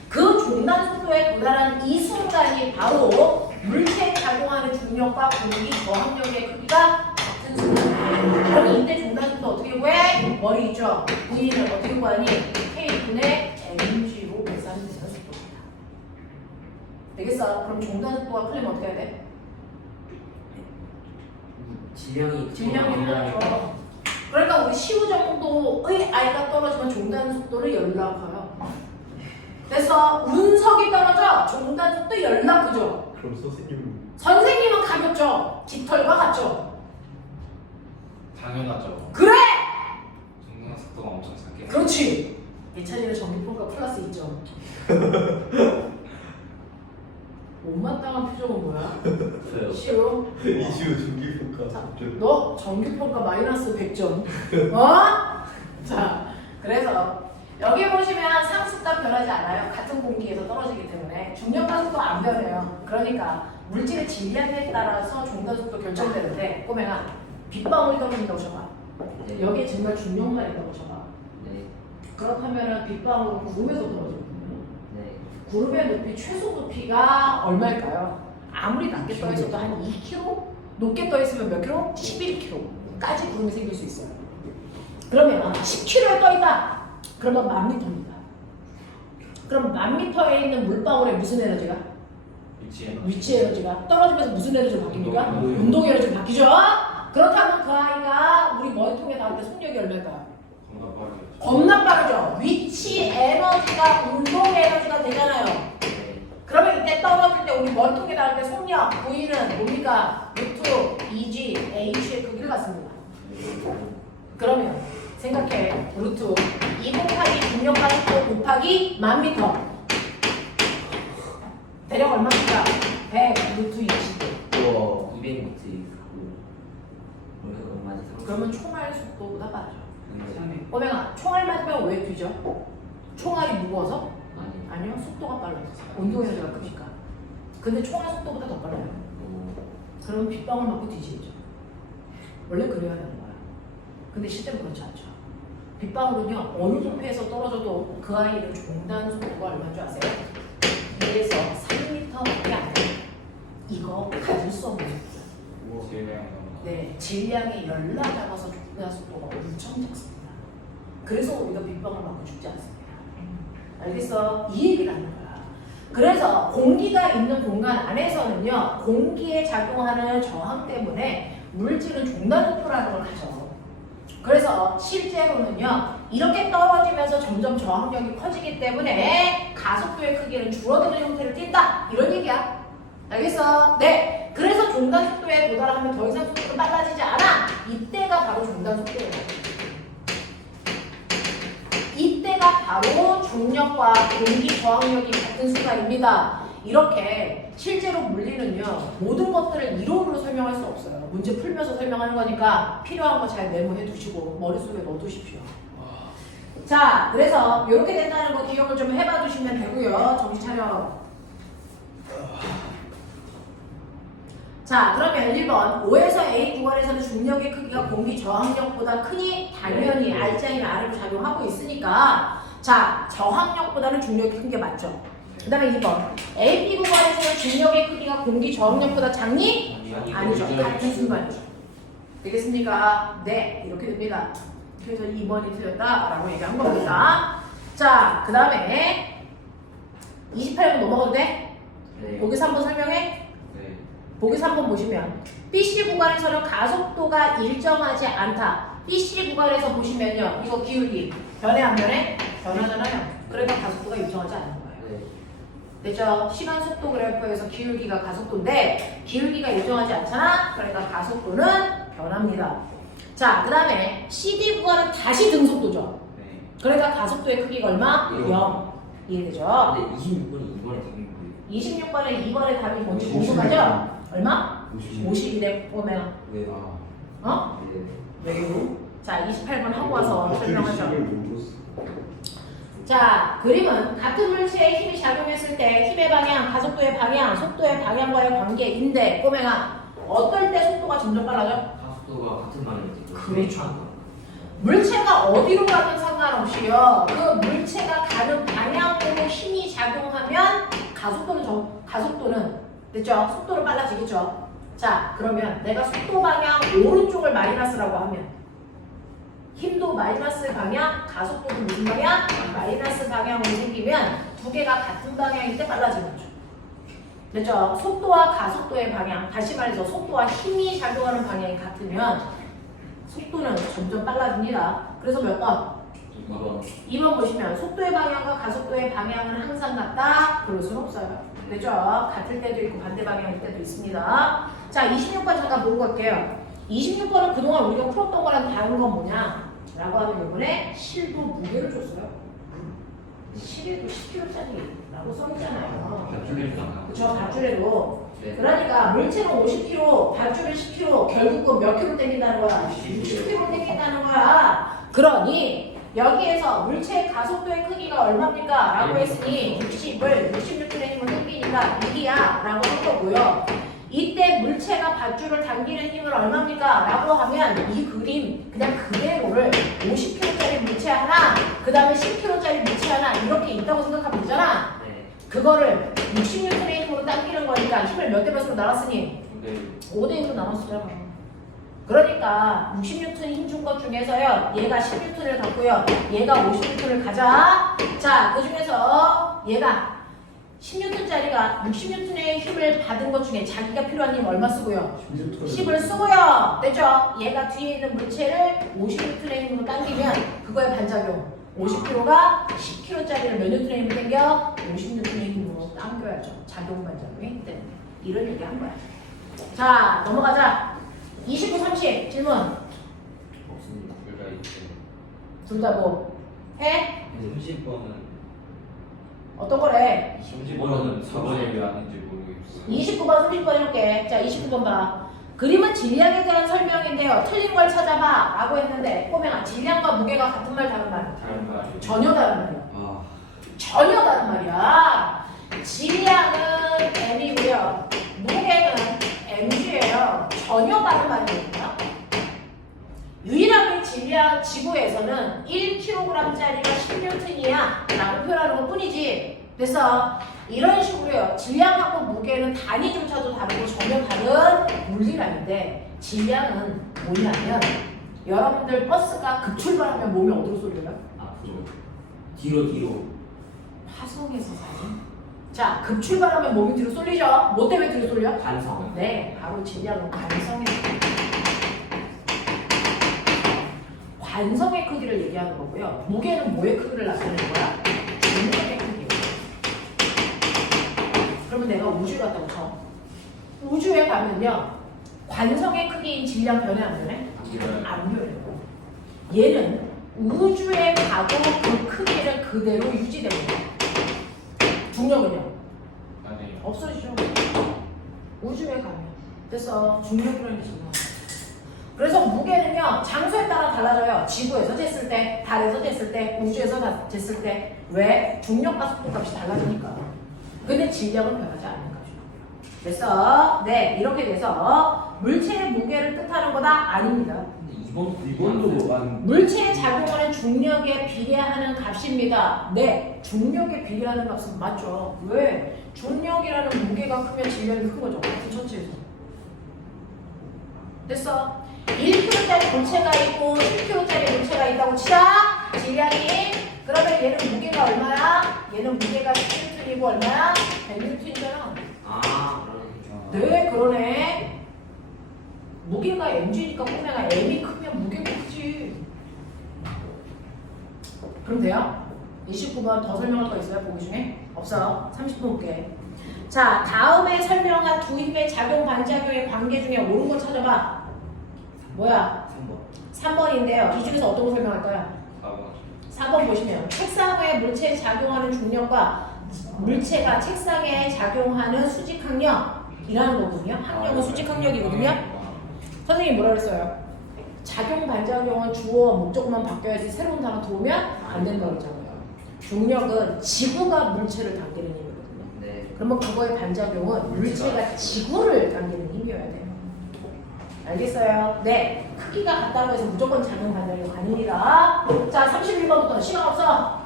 그 종단 속도에 도달한 이 순간이 바로 물체에 작용하는 중력과 공기 저항력의 크기가 같은 순간이에요. 그럼 이때 종단 속도 어떻게 구해? 머리 있죠? V는 어떻게 구하니? K분의 mg로 계산되는 속도입니다. 되겠어? 그럼 종단 속도가 풀리면 어떻게 해야 돼? 질량이 질량이죠. 그러니까 우리 시우 정도의 I가 떨어지면 종단 속도를 연락해요. 그래서 운석이 떨어져 종단 속도 연락 그죠? 그럼 선생님 선생님은 가볍죠? 깃털과 같죠? 당연하죠. 그래! 중간 속도가 엄청 작게. 그렇지! 예찬이는 전기평가 플러스 2점. 못마땅한 표정은 뭐야? 없어요. 시우? 이슈 중기평가 자, 좀. 너 전기평가 마이너스 100점. 어? 자, 그래서 여기 보시면 상수값 변하지 않아요. 같은 공기에서 떨어지기 때문에 중력과 속도가 안 변해요. 그러니까 물질의 질량에 따라서 종단 속도 결정되는데 꼬맹아 빗방울이 떨어진다고 쳐봐. 네. 여기에 정말 중력만 있다고 쳐봐. 네. 그렇다면 빗방울은 구름에서 떨어지거든요. 네. 구름의 높이 최소 높이가 얼마일까요? 아무리 낮게 떠 있어도 한 2km? 높게 떠 있으면 몇 킬로? 11km까지 구름이 생길 수 있어요. 그러면 10km에 떠 있다. 그러면 10,000m입니다. 그럼 10,000m에 있는 물방울에 무슨 에너지가? 위치 에너지가 떨어지면서 무슨 에너지로 바뀝니까? 운동 에너지로 바뀌죠? 그렇다면 그 아이가 우리 머리통에 닿을 때 속력이 얼마일까요? 겁나 빠르겠죠. 겁나 빠르죠? 위치 에너지가 운동 에너지가 되잖아요. 네. 그러면 이때 떨어질 때 우리 원통에 닿을 때 속력 V는 뭡니까? 루트 2G H의 크기를 갖습니다. 그러면 생각해. 루트 2 곱하기 중력과 속도 곱하기 1000m. 대략 얼마입니까? 100 루트 20. 우와 200m 있고 그래서 얼마지? 그러면 총알 속도보다 빠르죠. 네. 꼬맹아, 총알 맞으면 왜 뒤져? 총알이 무거워서? 아니 아니요, 속도가 빨라서. 운동 에너지가 크니까. 근데 총알 속도보다 더 빨라요. 그러면 빗방울 맞고 뒤지죠. 원래 그래야 되는 거야. 근데 실제로 그렇지 않죠. 빗방울은요, 어느 높이에서 떨어져도 그 아이는 종단 속도가 얼마인 줄 아세요? 2에서 3m밖에 안 돼요. 이거 가질 수 없는 속도예요. 질량. 네, 질량이 열나 작아서 종단 속도가 엄청 작습니다. 그래서 우리가 빗방울 맞고 죽지 않습니다. 알겠어? 이 얘기를 하는 거야. 그래서 공기가 있는 공간 안에서는요, 공기에 작용하는 저항 때문에 물질은 종단 속도라는 걸 하죠. 그래서 실제로는요, 이렇게 떨어지면서 점점 저항력이 커지기 때문에 가속도의 크기는 줄어드는 형태를 띈다. 이런 얘기야. 알겠어? 네. 그래서 종단 속도에 도달하면 더 이상 속도는 빨라지지 않아. 이때가 바로 종단 속도예요. 이때가 바로 중력과 공기 저항력이 같은 순간입니다. 이렇게 실제로 물리는요, 모든 것들을 이론으로 설명할 수 없어요. 문제 풀면서 설명하는 거니까 필요한 거 잘 메모해 두시고 머릿속에 넣어 두십시오. 자, 그래서 이렇게 된다는 거 기억을 좀 해봐 두시면 되고요. 정신 차려. 자, 그러면 1번 5에서 A 구간에서는 중력의 크기가 공기 저항력보다 크니 당연히 R자인 R로 작용하고 있으니까, 자, 저항력보다는 중력이 큰 게 맞죠. 그 다음에 2번 A, B 구간에서는 중력의 크기가 공기 저항력보다 작니? 아니죠. 같은 순간이죠. 되겠습니까? 네, 이렇게 됩니다. 그래서 2번이 틀렸다라고 얘기한 겁니다. 자, 그 다음에 28번 넘어가도 돼? 네. 보기 3번 설명해? 네. 보기 3번 보시면 BC 구간에서는 가속도가 일정하지 않다. BC 구간에서 보시면요, 이거 기울기 변해 안 변해? 변하잖아요. 그러니까 가속도가 일정하지 않는 거예요. 네. 됐죠? 시간 속도 그래프에서 기울기가 가속도인데 기울기가 일정하지 않잖아? 그러니까 가속도는 변합니다. 자, 그 다음에 CD 구간은 다시 등속도죠. 네. 그러니까 가속도의 크기가 얼마? 0. 이해되죠? 근데 26번이 2번에 답이 뭐예요? 26번에 2번의 답이 뭔지 궁금하죠? 얼마? 52대 보면 왜? 어? 네. 왜요? 자, 28번 하고 와서 설명하죠. 못 자, 그림은 같은 물체에 힘이 작용했을 때 힘의 방향, 가속도의 방향, 속도의 방향과의 관계인데, 꼬맹아, 어떨 때 속도가 점점 빨라져? 가속도가 같은 방향이지. 그렇죠. 물체가 어디로 가든 상관없이요, 그 물체가 가는 방향으로 힘이 작용하면 가속도는 됐죠? 속도는 빨라지겠죠? 자, 그러면 내가 속도 방향 오른쪽을 마이너스라고 하면 힘도 마이너스 방향, 가속도도 무슨 방향? 마이너스 방향으로 생기면 두 개가 같은 방향일 때 빨라지는 거죠. 됐죠? 속도와 가속도의 방향, 다시 말해서 속도와 힘이 작용하는 방향이 같으면 속도는 점점 빨라집니다. 그래서 몇 번? 2번. 2번 보시면 속도의 방향과 가속도의 방향은 항상 같다? 그럴 수는 없어요. 됐죠? 같을 때도 있고 반대 방향일 때도 있습니다. 자, 26번 잠깐 보고 갈게요. 26번은 그동안 우리가 풀었던 거랑 다른 건 뭐냐? 라고 하면 이번에 실도 무게를 줬어요. 실에도 10kg짜리라고 써있잖아요. 그쵸? 밧줄에도. 네. 그러니까 물체는 50kg, 밧줄은 10kg, 결국은 몇 킬로 땡긴다는 거야? 60kg 땡긴다는 거야. 그러니 여기에서 물체의 가속도의 크기가 얼마입니까? 라고 했으니 60을 66N의 힘을 땡기니까 1이야 라고 한 거고요. 이때 물체가 밧줄을 당기는 힘은 얼마입니까? 라고 하면 이 그림 그냥 그대로를 50kg짜리 물체 하나, 그 다음에 10kg짜리 물체 하나 이렇게 있다고 생각하면 되잖아. 네. 그거를 66N의 힘으로 당기는 거니까 힘을 몇 대 몇으로 나눴으니? 근데 5대 1로 나눴잖아. 그러니까 60N 힘 준 것 중에서요, 얘가 10N을 갖고요, 얘가 50N을 가자. 자, 그 중에서 얘가 10N짜리가 60N의 힘을 받은 것 중에 자기가 필요한 힘 얼마 쓰고요? 10을 10을 쓰고요. 됐죠? 얘가 뒤에 있는 물체를 50N의 힘으로 당기면 그거의 반작용 50kg가 10kg짜리를 몇 N의 힘을 당겨? 50N의 힘으로 당겨야죠. 작용 반작용이 때문에. 이런 얘기 한 거야. 자, 넘어가자. 29, 30 질문. 없습니다. 둘 다 있어요. 둘 다 뭐 해? 30번은 어떤 거래? 30번은 4번이 왜 아닌지 모르겠어요. 29번, 30번 이렇게. 자, 29번 봐. 그림은 질량에 대한 설명인데요. 틀린 걸 찾아봐. 라고 했는데, 꼬맹아, 질량과 무게가 같은 말, 다른 말? 다른 말이 전혀 다른 말이야. 아 전혀 다른 말이야. 질량은 m이고요. 무게는 mg예요. 전혀 다른 말이니까. 유일하게 질량 지구에서는 1kg짜리가 10N이야 라고 표현하는 것 뿐이지. 그래서 이런 식으로요. 질량하고 무게는 단위조차도 다르고 전혀 다른 물리라는데 질량은 뭐냐면 여러분들 버스가 급출발하면 몸이 어디로 쏠려요? 앞으로. 뒤로. 화성에서 사는. 자, 급출발하면 몸이 뒤로 쏠리죠? 뭐 때문에 뒤로 쏠려? 관성. 네, 바로 질량은 관성에서. 관성의 크기를 얘기하는 거고요. 무게는 뭐의 크기를 나타내는 거야? 중력의 크기예요. 그러면 내가 우주에 갔다고 쳐. 우주에 가면요. 관성의 크기인 질량 변해 안 변해? 안 변해요. 얘는 우주에 가도 그 크기를 그대로 유지되는 거예요. 중력은요? 아니에요. 없어지죠. 우주에 가면. 그래서 중력이라는 게 정말. 그래서 무게는요, 장소에 따라 달라져요. 지구에서 쟀을 때, 달에서 쟀을 때, 우주에서 쟀을 때. 왜? 중력과 속도 값이 달라지니까. 근데 질량은 변하지 않는 값이고요. 그래서, 네, 이렇게 돼서 물체의 무게를 뜻하는 거다? 아닙니다. 근데 이번 이번도 안 물체에 작용하는 중력에 비례하는 값입니다. 네, 중력에 비례하는 값은 맞죠. 왜? 중력이라는 무게가 크면 질량이 큰 거죠. 같은 천체에서. 됐어. 1kg짜리 물체가 있고 10kg짜리 물체가 있다고 치자. 질량이. 그러면 얘는 무게가 얼마야? 얘는 무게가 10N이고 얼마야? 100N이잖아. 아, 그러네. 네, 그러네. 무게가 mg니까 꼬매가 m이 크면 무게가 크지. 그럼 돼요? 29번 더 설명할 거 있어요? 보기 중에? 없어요. 30분 볼게. 자, 다음에 설명한 두 힘의 작용 반작용의 관계 중에 옳은 거 찾아봐. 뭐야? 3번. 3번인데요. 이 중에서 어떤 거 설명할 거야? 4번. 4번 보시면 책상 위에 물체에 작용하는 중력과 물체가 책상에 작용하는 수직 항력이라는 거거든요. 항력은 수직 항력이거든요. 선생님이 뭐라 그랬어요? 작용 반작용은 주어 목적어만 바뀌어야지 새로운 단어 들어오면 안 된다고 했잖아요. 중력은 지구가 물체를 당기는 힘이거든요. 네. 그러면 그거의 반작용은 물체가 지구를 당기는 힘이어야 돼요. 알겠어요? 네. 크기가 같다고 해서 무조건 작용 반작용 아닙니다. 자, 31번부터 시간 없어.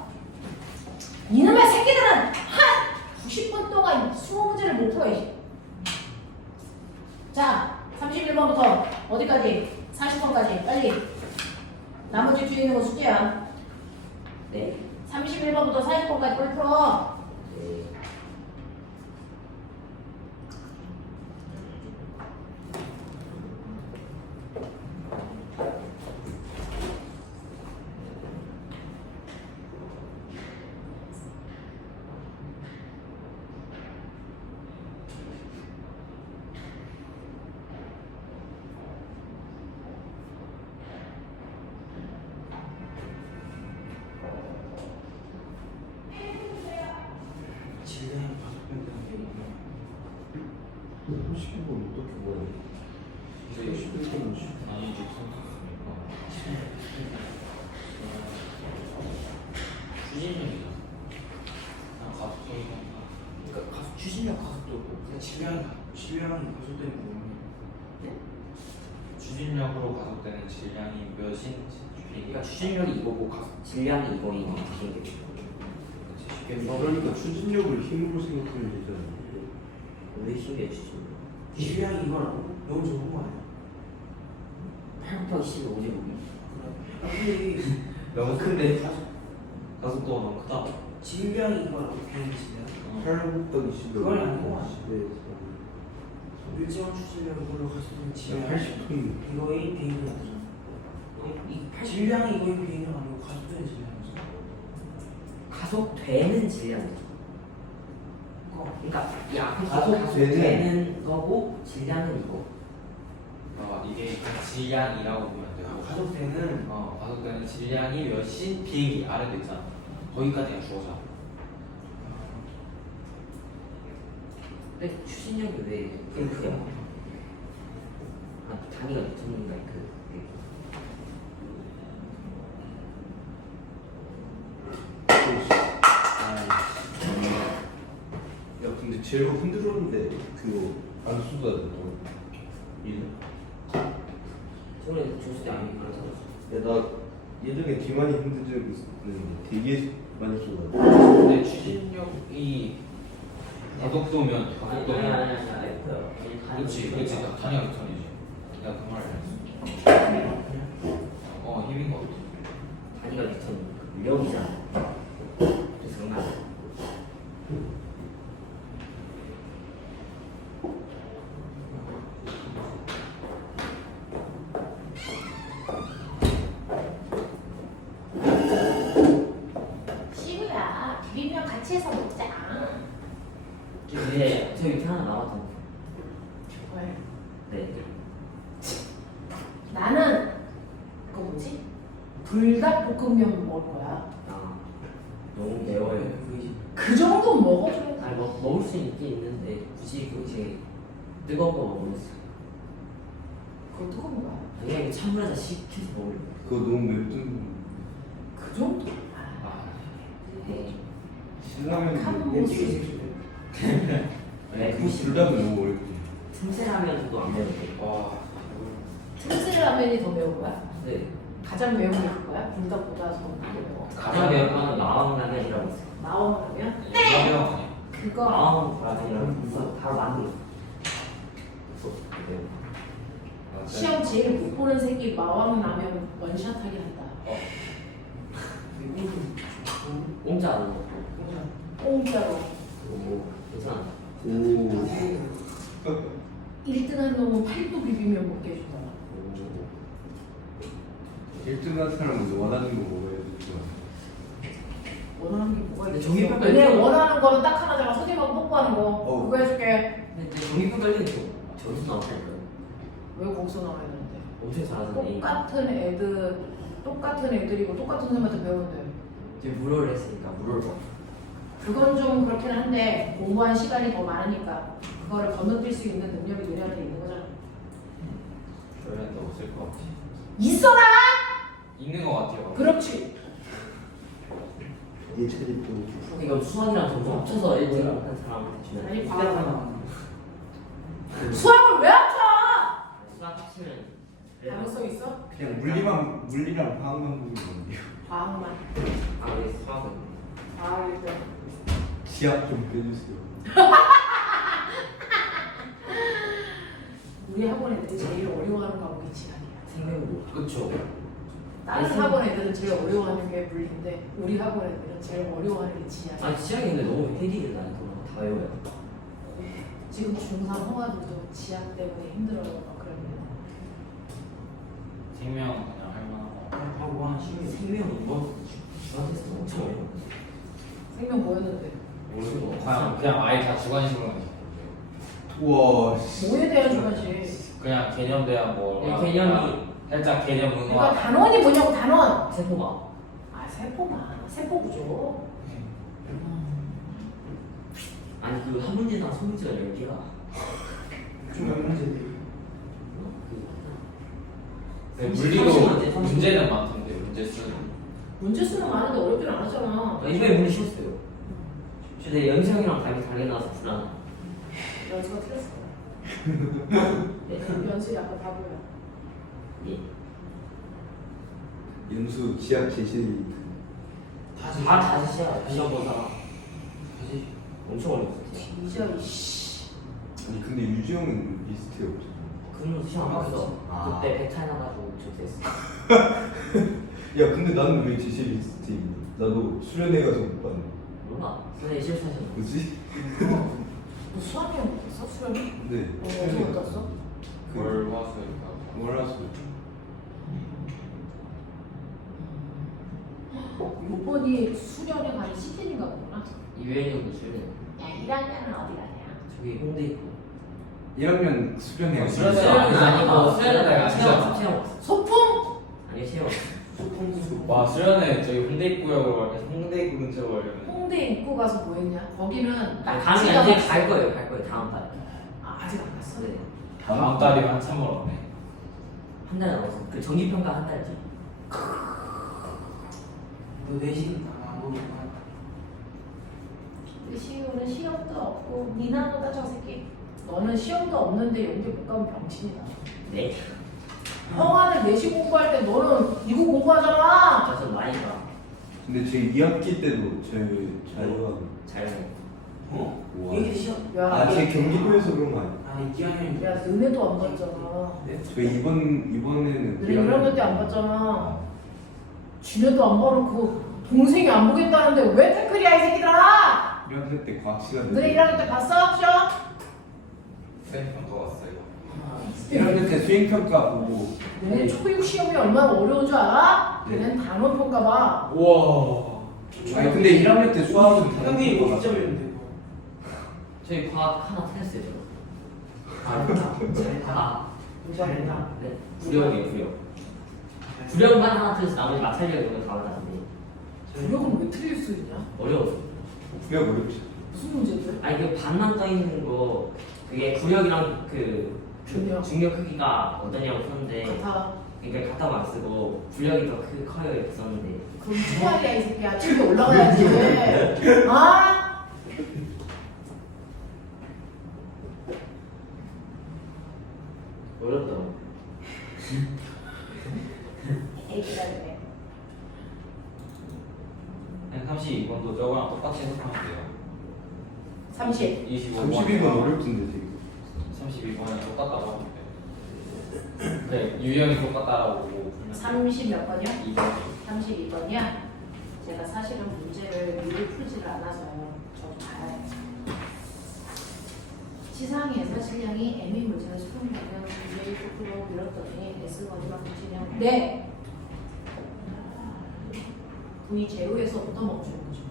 이놈의 새끼들은 한 90분 동안 20문제를 못 풀어. 자, 31번부터 어디까지? 40번까지 빨리. 나머지 뒤에 있는 거 숙제야. 네. 31번부터 40번까지 빨리 풀어. 네. 질량이 5배 되는 게 10분 어떻게 보여? 근데 10분 아니지 선수니까. 추진력이다. 그냥 가속성이가. 그러니까 가속 추진력 가속도고. 질량이 가속되는 거 추진력으로 가속되는 질량이 몇인지. 그러니까 추진력이 이거고 질량이 이거인 비행기. 쉽게 그러니까 추진력을 힘으로 생각하면 되잖아. 왜 힘이야 추진력? 질량이 이거라고? 너무 좋은 거 아니야? 8 곱하기 10이 오지 보기. 근데 너무 큰데 가속도가 너무 크다. 질량이 이거라고 비행기 질량. 8 곱하기 10. 그걸 아니고. 일정한 추진력 이걸로 가속도는 질량. 80톤. 이거의 비행기 나잖아. 이 질량이 이거의 비행기 아니고 가속도의 질량이죠. 가속되는 질량이죠. 그러니까 이 앞에 가속되는 거고 질량은 이거. 이게 질량이라고 보면 돼요. 가속되는 가속되는 질량이 몇인 비행기 아래도 있잖아. 거기까지가 주어져. 근데 추진력이 왜 그래야? 아 단위가 뉴턴인가 야 근데 제로 흔들었는데 그거 안 쏟아져 너. 이래? 저번에 줬을 때안 그러잖아. 야나 예전에 뒤많이 흔든 적이 있었는데 되게 많이 쏟아져. 근데 추진력이 가속도면 가속도면 F요. 그렇지 단위가 뉴턴이지. 내가 그 말을 했어. 힘인 것 같아. 단위가 뉴턴 유력이잖아. 그래서 그런 거 아니야? 시우야 비빔면 같이 해서 먹자. 근데 저 밑에 하나 나왔던데. 왜? 네. 나는 그거 뭐지? 불닭볶음면 먹을 거야. 아 너무 매워요. 그 정도 먹어줘야 돼. 아니 뭐 먹을 수 있긴 있는데 굳이 그렇게 뜨거운 거 먹으면서 그거 뜨거운 거야. 그냥 이거 찬물에다 식혀서 먹으려. 그거 너무 맵든 그 정도? 네. 신라면 칸 내 모습. 찍으실 네, 불닭은 너무 어렵지. 틈새라면도 안 매운데. 와. 틈새 라면이 더 매운 거야? 네. 가장 매운 게 그거야? 불닭보다 더 매워. 가장 매운 거는 마왕라면이라고 있어요. 마원라면? 네. 아니야. 그거 마왕라면이라고 있어. 바로 만들었어. 시험 제일 못 보는 새끼 마왕라면 원샷하게 한다. 공짜 안 먹고. 공짜로. 오, 괜찮아. 오. 1등한 놈은 팔도 비빔면 먹게 해주더라. 오. 1등한 사람은 원하는 거 먹어야지. 원하는 게 뭐가 근데 있겠어? 종이평가 너네 일등- 원하는 거는 딱 하나잖아. 소개받고 뽀뽀하는 거. 그거 해줄게. 근데 종이평가는 저기서 나왔다니까요. 왜 거기서 나와야 되는데? 엄청 잘하던데. 똑같은 애들이고 똑같은 선생님한테 배우는데. 지금 무료를 했으니까 무료를 봐. 그건 좀 그렇긴 한데 공부한 시간이 더 많으니까 그거를 건너뛸 수 있는 능력이 너네한테 있는 거잖아. 별로는 없을 것 같아. 있어라! 있는 것 같아요. 그렇지. 얘 차지 또. 이거 수학이랑 점수 합쳐서 1등 한 사람한테 주면 아니, 때. 봐. 수학을 왜 합쳐? 수학 합치면 가능성 있어? 그냥 물리랑 화학만 보면 뭔데요? 과학만. 아, 왜 수학은 아, 일단. 지압 좀 빼주세요. 우리 학원 애들이 제일 어려워하는 과목이 지학이야. 생명으로. 그쵸. 다른 아니, 학원 애들은 제일 어려워하는 게 물리인데 우리 학원 애들은 제일 어려워하는 게 지학이야. 아니 시작이 근데 너무 헤디를 나니까 다 외워요. 지금 중3 형아들도 지학 때문에 힘들어요. 막 그러면. 생명 그냥 할 만한 거. 하고 하는 시간이 생명은 이번 중간 테스트 엄청 어려워. 생명 뭐였는데? 모르고 그냥 아예 다 주관식으로 우와. 씨. 뭐에 대한 주관식? 그냥 개념 대한 뭐 네, 개념이 살짝 개념 그러니까 문화. 단원이 뭐냐고 단원. 세포가. 아 세포 구조. 아니 그 한 문제당 소문지가 10개가. 좀 문제인데. 네, 30 물리도 문제, 30 문제는 많던데 문제 수는. 문제 수는 많은데 어렵진 않았잖아. 이번에 문제 쉬웠어요. 근데 연상이랑 답이 다르게 나와서 불안해. 연수가 틀렸을 거야. 네. 연수 약간 바보야. 예. 연수 지압 제시. 다 다시 시작. 시험보다 다시. 엄청 어려웠어요. 뒤져 이씨. 아니 근데 유지 형은 리스트에 없어. 그림으로 시험 안 봤어. 아. 그때 100 차이 나가지고 못했어. 야 근데 나는 왜 제시 리스트에 있니? 나도 수련회 가서 못 봤네. 몰라. 선생님 실수하셨나? 뭐지? 너 수학여행 못했어? 수련? 네. 어디서 못 갔어? 뭘 봤어요? 몰랐어요. 요번이 수련회 가는 시즌인가 보구나. 유엔이도 수련회. 야 1학년은 어디 가냐? 저기 홍대 있고. 1학년 수련회. 수련회 수련회 아니고 수련회 아니야. 말고 체험. 체험. 소풍? 아니요 체험. 와 수련회 저희 홍대 입구역으로 해서 홍대 입구 근처로 가려면 홍대 입구 가서 뭐 했냐? 거기는 다음에 낙지가 이제 맛있어. 갈 거예요 다음 달. 아, 아직 안 갔어? 네. 다음 달이 한참 멀었네. 한 달 남았어. 그 정기평가 한 달이지. 너 내신 안 보겠구나. 그 시우는 시험도 없고 니나노다 저 새끼. 너는 시험도 없는데 연기 못 가면 병신이다. 네. 형아들 내시 공부할 때 너는 이거 공부하잖아. 저는 많이 가. 근데 제 2학기 때도 제 자유학. 잘해. 어? 우와. 이게 시험. 야, 아제 경기도에서 그런 거 아니야? 아 2학년. 야, 너네도 안 봤잖아. 네? 저 이번에는 너네 1학년 때 안 봤잖아. 지네도 안 봐놓고 동생이 안 보겠다는데 왜 태클이야 이 새끼들아! 1학년 때 과학 시간. 너네 1학년 때 봤어? 시험? 쌤 평가 왔어요. 1학년 때 수행 평가 보고. 너네 초육 시험이 얼마나 어려운 줄 알아? 네. 걔는 단원 평가 봐. 우와. 아니 근데 1학년 때 수학은 다 형님 평가 50점이었는데. 저희 과학 하나 틀렸어요 저. 잘했나? 네. 구력이에요 구력. 구력만 하나 틀려서 나머지 마찰력 이런 거다 맞았는데 구력은 왜 틀릴 수 있냐? 어려웠어. 그냥 어렵지. 무슨 문제들? 아니 그 반만 떠 있는 거 그게 구력이랑 그 중력. 중력 크기가 어떠냐고 썼는데 같아. 그러니까 갖다만 안 쓰고 구력이 더 커요 이렇게 썼는데 그럼 추가리야 이 새끼야. 집에 올라가야지. 아? 어렵더라고. 애기라네. 32번도 저거랑 똑같이 해석하면 돼요. 30. 32번 어렵던데 지금. 32번이 똑같다고 하는데. 네, 유형이 똑같다라고 보고 30 몇 번이요? 2번. 32번이야? 제가 사실은 문제를 미리 풀지를 않아서요. 저도 봐야 돼. 치상에서 질량이 M인 물체의 수평량은 문제의 폭으로 밀었더니 S 거리만 붙이면 네! V 제로에서부터 멈추는 거죠.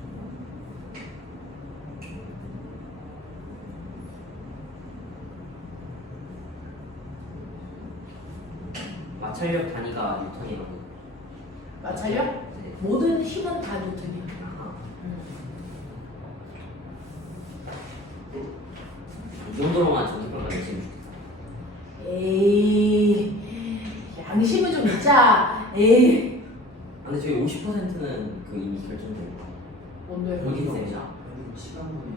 마찰력 단위가 뉴턴이라고. 마찰력? 네. 모든 힘은 다 뉴턴이야. 아하. 이 정도로만 정기평가 내시면 좋겠다. 에이, 양심은 좀 있자. 에이. 아, 근데 저희 50%는 그 이미 결정된 거. 뭔데? 여기 쌤이야. 시간분이.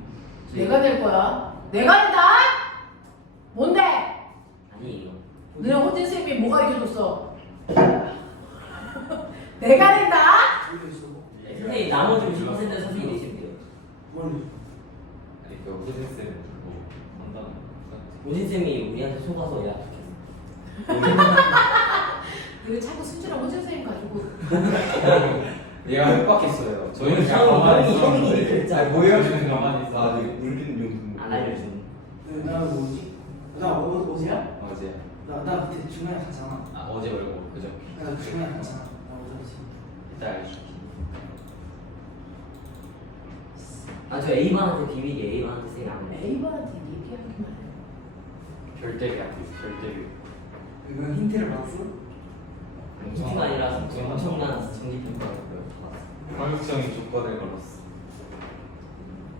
내가 낼 거야. 내가 낸다? 뭔데? 아니 이거. 너네 호진 쌤이 뭐 가르쳐줬어? 내가 낸다? 여기 있어. 네, 선생님 나머지 50%는 선생님이 내시면 돼요. 뭘? 아니 그 호진쌤 뭐 한다는 오진 쌤이 우리한테 속아서 예약했어. 이거 자꾸 순진한 호진 쌤 가지고 얘가 협박했어요. 저희는 그냥 형이- 가만히 형이- 형이 있었는데 그랬잖아. 아니 뭐예요? 저희는 가만히 있어. 아, 네, 울린 용품. 안 알려준. 나 뭐지? 나 어제야? 어제. 나 그때 중간에 갔잖아. 아 어제 말고 그저. 나 중간에 갔잖아. 나 어제지. 이따 알려줄게. 아 저 A반한테 비밀이 A반한테 쌤이 안 해. A반한테 얘기하기만 해. 별대비 앞에 있어. 별대비. 이건 힌트를 받았어? 아니, 힌트가 아니라 엄청난 정기평가였고요. 광육성이 조건을 걸었어.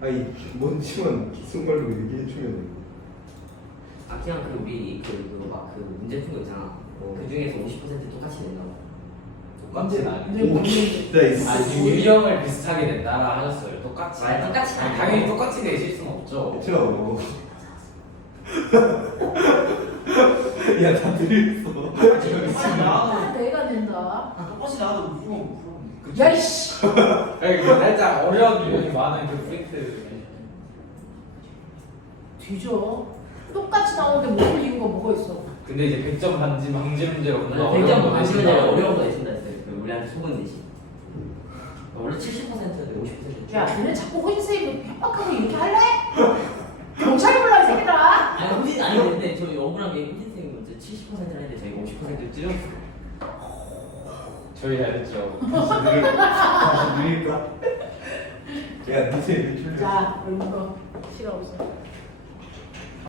아니 뭔지만 기승말로 얘기해주면. 아 그냥 그 우리 그 문제 푼 거 있잖아. 그 중에서 50% 똑같이 낸다고. 똑같진 않아요. 근데 뭔데? 기다 있어. 아 지금 유형을 비슷하게 낸다라 하셨어요. 똑같이. 아니, 똑같이 아니, 아니에요. 당연히 똑같이 내실 수는 없죠. 그쵸. 야, 다 들었어. 똑같이 나와도 아, 내가 낸다. 똑같이 나와도 물어보면 물어보면. 야 이씨. 아니 그 살짝 어려운 유형이 많은 그 프린트. 뒤져. 똑같이 나오는데 모를 이유가 뭐가 있어? 근데 이제 100점 반지 방지 문제가 뭔가 100점 어려운 거 반지문 내신다고. 어려운 거 내신다 했어요. 그 우리한테 속은 대신. 원래 70%였는데 50% 야, 너네 자꾸 호진쌤이 협박하고 이렇게 할래? 경찰이 불러 이 새끼들아. 아니 호진 아니 근데 저희 억울한 게 호진 쌤이 이제 70%라 했는데 저희가 50%를 줄였어요. 저희 잘했죠. 다시 느릴까? 야, 니네 자, 여기 거 시간 없어.